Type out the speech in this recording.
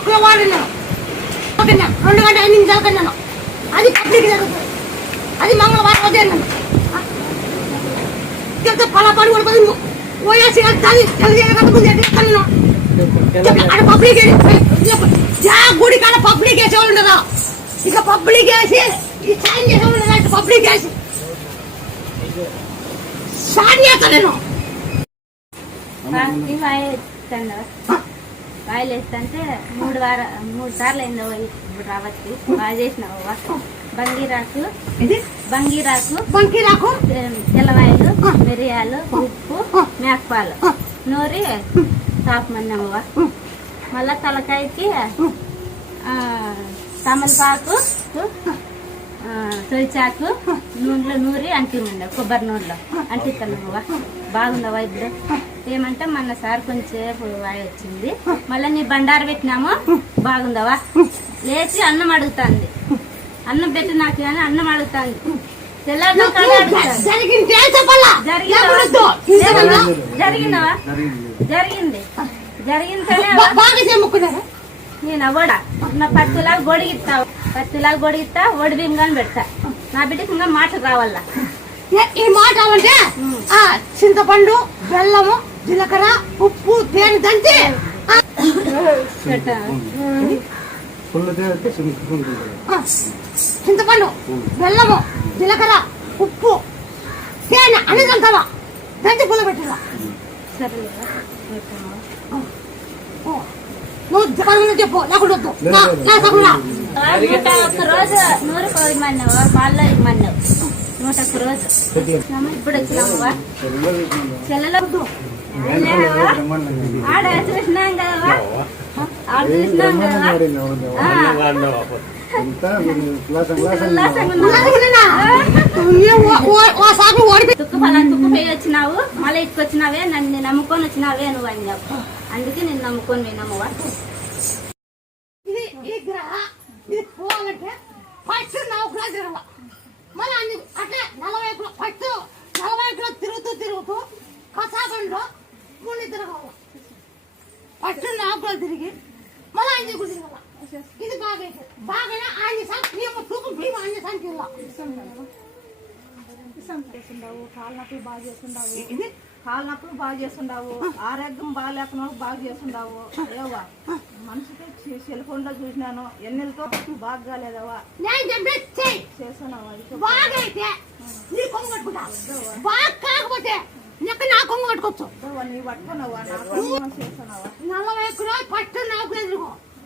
ఒక్కలో వాడినాను 2 గంటల 5 నిమిషాల కన్నాను. అది పబ్లిక్ జరుగుతుంది. అది మంగళవారం ఉదయం పలపడి పడుతుంది. ఓఎస్సీ పబ్లిక్ గుడి కాడ పబ్లిక్ వేసేవాళ్ళు ఉండదా? ఇక పబ్లిక్ వేసి ఈ సాయం చేసేవాళ్ళు ఉండదా? పబ్లిక్ వేసి సాయం చేస్తా నేను. కాయలు వేస్తుంటే 3 సార్లు అయిందో ఇప్పుడు రావచ్చు. బాగా చేసినావు. బంగిరాకు తెల్లవాయలు, మిరియాలు, ఉప్పు, మేకపాలు నూరి తాపమన్నావా. మళ్ళా తలకాయకి తమలపాకు, తొలిచాకు నూనెలో నూరి అంటిమండి. కొబ్బరి నూనెలో అంటిస్తున్నావా. బాగుందవా ఇప్పుడు? ఏమంటే మొన్న సార్ కొంచెంసేపు వాయి వచ్చింది. మళ్ళీ నీ బండారు పెట్టినాము. బాగుందవా? లేచి అన్నం అడుగుతుంది. అన్నం పెట్టి నాకు కానీ అన్నం అడుగుతుంది. జరిగిందవా? జరిగింది. నేను అవడా నా పత్తులాగా గొడిగిస్తా ఒడి బింగాని పెడతా. నా బిడ్డకి ఇంకా మాట రావాలా. ఈ మాట అంటే చింతపండు, బెల్లము, జీలకర్ర, ఉప్పు, తేనె దంచి చింతపండు, బెల్లము, జీలకర్ర, ఉప్పు, తేనె అన్ని దంతావా. దంచి పుల్ల పెట్టివా. నువ్వు జగన్ చెప్పు. లేకుండా రోజు 100 ఇమ్మన్నావు. పాల్లో ఇమ్మన్నావు 101 రోజు. ఇప్పుడు వచ్చినావా? చెల్లెలొద్దు ఆడ చూసినాం కదా. ఆడ చూసినాం కదా. తుక్కు పోయి వచ్చినావు. మళ్ళీ ఇట్టుకొచ్చినావే. నన్ను నమ్ముకొని వచ్చినావే నువ్వు అన్నావు. అందుకే నేను నమ్ముకొని పోయినామవ్వా. ఇది పోవాలంటే ఫస్ట్ 4 కిలోలు తిరగాల. మళ్ళీ అన్ని అట్లా 40 కిలో ఫస్ట్ 40 కిలో తిరుగుతూ కసాబంలో 3 తిరగాల. ఫస్ట్ 4 కిలోలు తిరిగి మళ్ళీ 5 కూడా తిరగాల. ఇది బాగా ఆయన మేము తూకం మేము అన్ని సంఖ్యలో కాళ్ళ నొప్పులు బాగా చేస్తుండవు. కాళ్ళ నొప్పులు బాగా చేస్తుండవు. ఆరోగ్యం బాగా లేకుండా బాగా చేస్తుండవు. ఏవా మనిషికి సెల్ ఫోన్ లో చూసినాను. ఎన్నెలతో బాగా కాలేదవా. చేస్తున్నావా? కాకపోతే నా కొంగు పట్టుకోవచ్చు. నీ పట్టుకున్నావా? నా చేస్తున్నావా? 40 కిలో ఫస్ట్ 4 కిలో